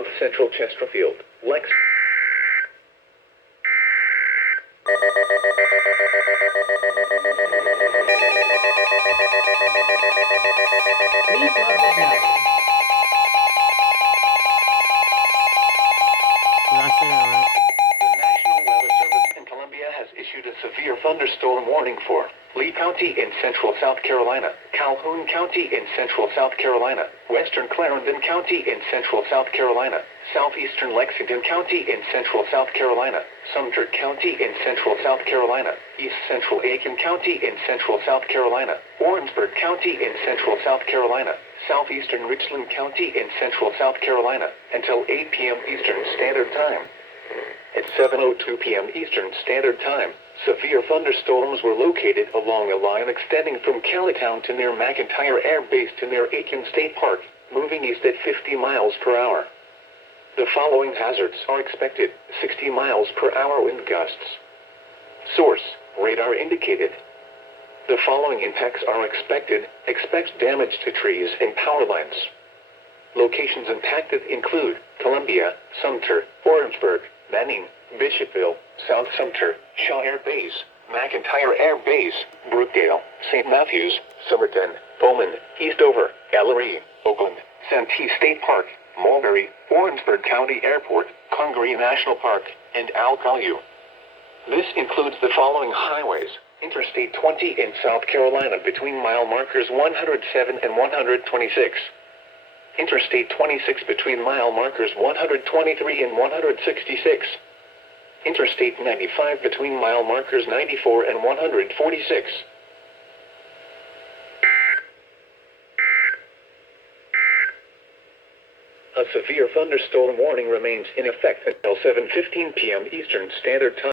South Central Chesterfield, Lex. The National Weather Service in Columbia has issued a severe thunderstorm warning for Lee County in central South Carolina, Calhoun County in central South Carolina, western Clarendon County in central South Carolina, southeastern Lexington County in central South Carolina, Sumter County in central South Carolina, east central Aiken County in central South Carolina, Warrensburg County in central South Carolina, southeastern Richland County in central South Carolina, until 8 p.m. Eastern Standard Time. At 7:02 p.m. Eastern Standard Time, severe thunderstorms were located along a line extending from Callitown to near McEntire Air Base to near Aiken State Park, moving east at 50 miles per hour. The following hazards are expected: 60 miles per hour wind gusts. Source: radar indicated. The following impacts are expected: expect damage to trees and power lines. Locations impacted include Columbia, Sumter, Warrensburg, Manning, Bishopville, South Sumter, Shaw Air Base, McEntire Air Base, Brookdale, St. Matthews, Somerton, Bowman, Eastover, Ellery, Oakland, Santee State Park, Mulberry, Warrensburg County Airport, Congaree National Park, and Alcalu. This includes the following highways: Interstate 20 in South Carolina between mile markers 107 and 126. Interstate 26 between mile markers 123 and 166. Interstate 95 between mile markers 94 and 146. A severe thunderstorm warning remains in effect until 7:15 p.m. Eastern Standard Time.